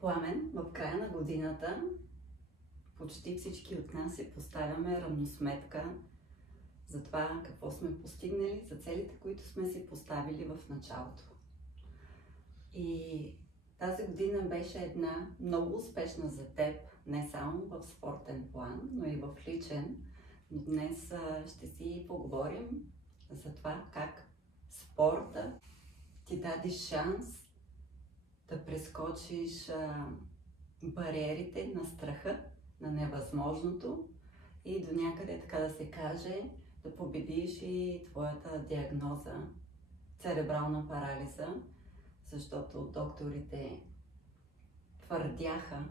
Пламен, в края на годината почти всички от нас си поставяме равносметка за това какво сме постигнали, за целите, които сме си поставили в началото. И тази година беше една много успешна за теб, не само в спортен план, но и в личен. Но днес ще си поговорим за това как спорта ти даде шанс да прескочиш бариерите на страха, на невъзможното и до някъде, така да се каже, да победиш и твоята диагноза церебрална парализа, защото докторите твърдяха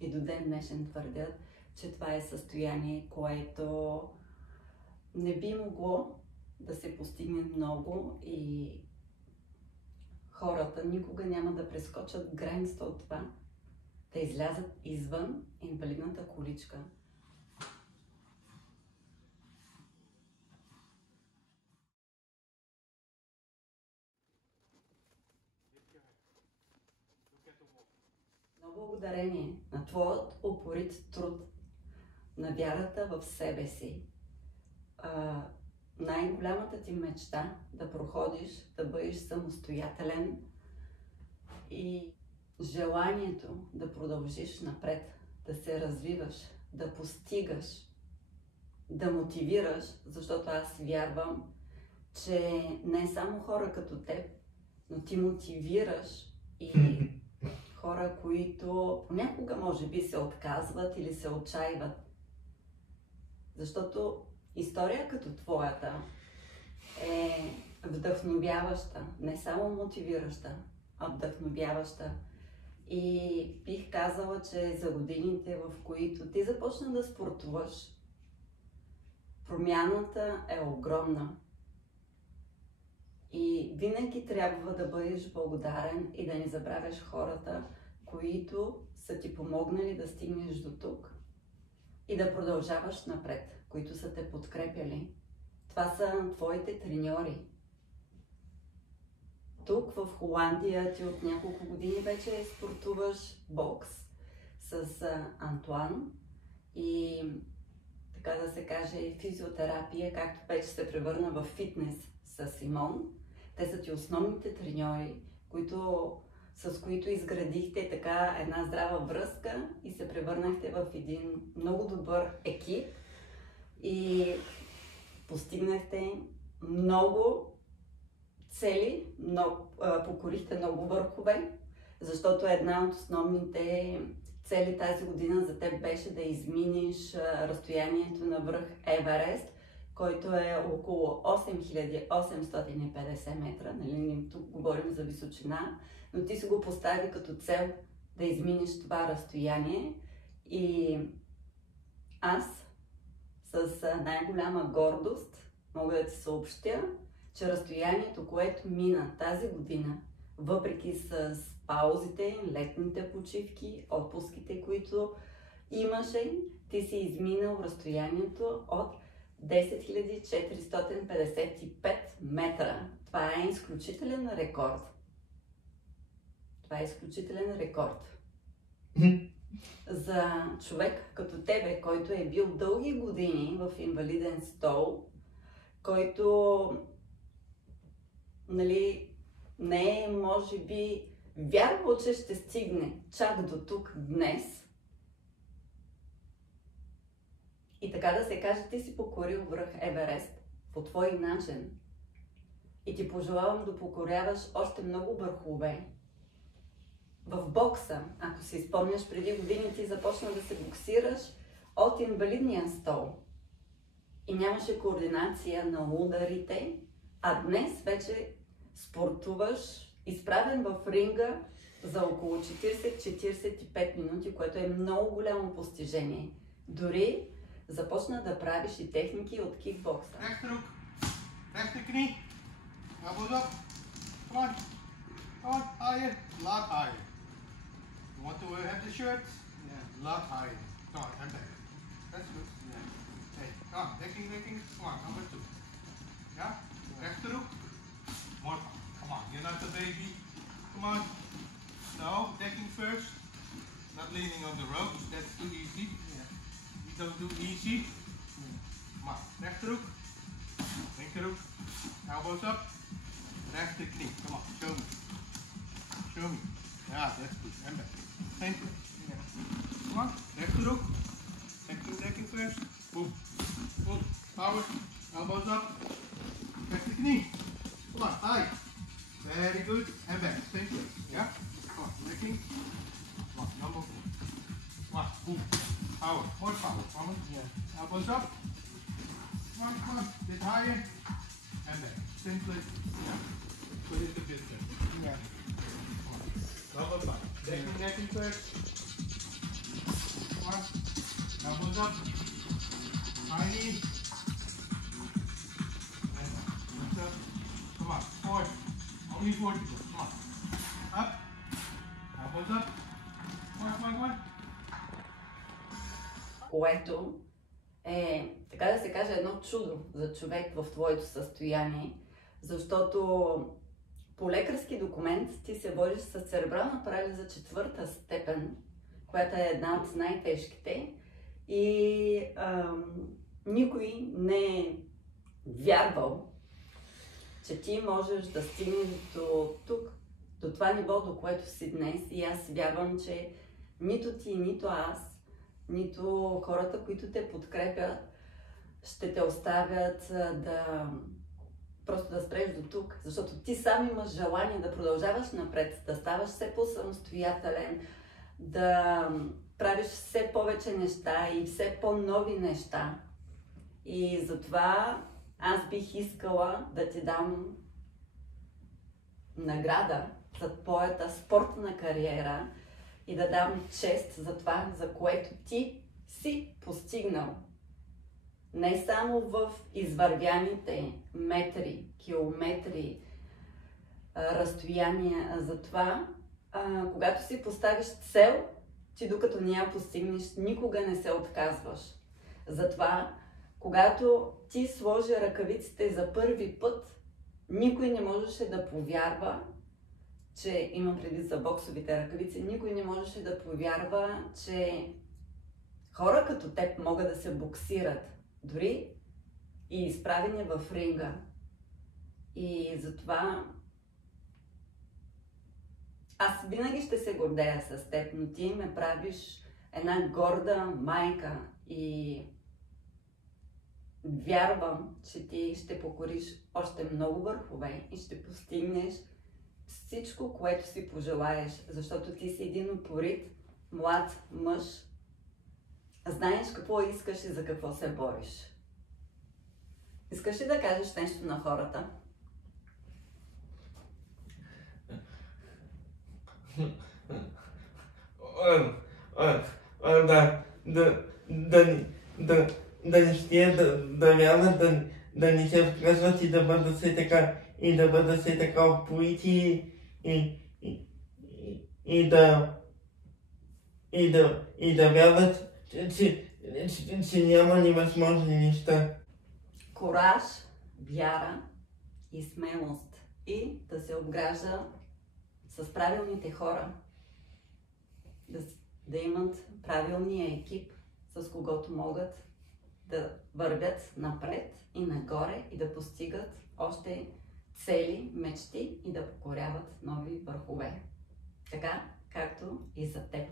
и до ден днешен твърдят, че това е състояние, което не би могло да се постигне много и хората никога няма да прескочат границата от това, да излязат извън инвалидната количка. Но благодарение на твоят упорит труд, на вярата в себе си, най-голямата ти мечта да проходиш, да бъдеш самостоятелен и желанието да продължиш напред, да се развиваш, да постигаш, да мотивираш, защото аз вярвам, че не само хора като теб, но ти мотивираш и хора, които понякога може би се отказват или се отчаиват. Защото история като твоята е вдъхновяваща, не само мотивираща, а вдъхновяваща. И бих казала, че за годините, в които ти започна да спортуваш, промяната е огромна. И винаги трябва да бъдеш благодарен и да не забравяш хората, които са ти помогнали да стигнеш до тук и да продължаваш напред, които са те подкрепяли. Това са твоите треньори. Тук в Холандия ти от няколко години вече спортуваш бокс с Антуан и така да се каже физиотерапия, както вече се превърна в фитнес с Симон. Те са ти основните треньори, с които изградихте така една здрава връзка и се превърнахте в един много добър екип и постигнахте много цели, покорихте много върхове, защото една от основните цели тази година за теб беше да изминеш разстоянието на връх Еверест, който е около 8850 метра, нали, тук говорим за височина, но ти си го постави като цел да изминеш това разстояние и аз с най-голяма гордост мога да ти съобщя, че разстоянието, което мина тази година, въпреки с паузите, летните почивки, отпуските, които имаше, ти си изминал разстоянието от 10 455 метра. Това е изключителен рекорд. Това е изключителен рекорд. За човек като тебе, който е бил дълги години в инвалиден стол, който не е, може би, вярвал, че ще стигне чак до тук днес. И така да се каже, ти си покорил връх Еверест по твой начин. И ти пожелавам да покоряваш още много върхове. В бокса, ако си спомняш, преди години ти започна да се боксираш от инвалидния стол. И нямаше координация на ударите, а днес вече спортуваш изправен в ринга за около 40-45 минути, което е много голямо постижение. Дори започна да правиш и техники от кикбокса. Rechte hoek, rechte knie, elbows up, come on, higher, lot higher. You want to have the shirt? Yeah, lot higher. Come on, and back. That's good. Yeah. Hey, come on, decking, come on, number 2. Yeah? Rechte hoek, more, come on, you're not a baby. Come on. No, decking first. not leaning on the rope. That's too easy. Yeah. We don't do easy. Come on, rechterhoek, linkerhoek, elbows up, rechter knee. Come on, show me. Show me. Yeah, that's good. And back. Same place. Yeah. Come on, rechterhoek. Second first. Boom. Boom. Power. Elbows up. Rechter knee. Come on, high. Very good. And back. Same place. Yeah? Come on, necking. Come on, number 4. Come on, boom. Power. More power. Come on. Yeah. Elbows up. Come on. Bit higher. And back. Same place. Yeah. Put it a bit there. Yeah. Come on. Number 5. Necking first. Come on. Elbows up. High knee. And lift up. Come on. 4. Only 4 to go. Come on. Up. Elbows up. Come on. Което е, така да се каже, едно чудо за човек в твоето състояние, защото по лекарски документ ти се водиш с церебрална парализа 4-та степен, която е една от най-тежките и никой не е вярвал, че ти можеш да стигнеш до тук, до това ниво, до което си днес, и аз вярвам, че нито ти, нито аз, нито хората, които те подкрепят, ще те оставят просто да спреш до тук, защото ти сам имаш желание да продължаваш напред, да ставаш все по-самостоятелен, да правиш все повече неща и все по-нови неща. И затова аз бих искала да ти дам награда за твоята спортна кариера и да дам чест за това, за което ти си постигнал. Не само в извървяните метри, километри, разстояния, за това, когато си поставиш цел, ти докато не я постигнеш, никога не се отказваш. Затова, когато ти сложи ръкавиците за първи път, никой не можеше да повярва, че имам предвид за боксовите ръкавици, никой не можеше да повярва, че хора като теб могат да се боксират, дори и изправени в ринга. И затова аз винаги ще се гордея с теб, но ти ме правиш една горда майка и вярвам, че ти ще покориш още много върхове и ще постигнеш всичко, което си пожелаеш, защото ти си един упорит, млад мъж. Знаеш какво искаш и за какво се бориш. Искаш ли да кажеш нещо на хората? Да не ще да вярват, да не се отказват и да бъдат все така, и да бъдат все така упорити и да вярват, че няма невъзможни неща. Кораж, вяра и смелост. И да се обгражда с правилните хора. Да имат правилния екип, с когото могат да вървят напред и нагоре и да постигат още цели, мечти и да покоряват нови върхове. Така, както и за теб.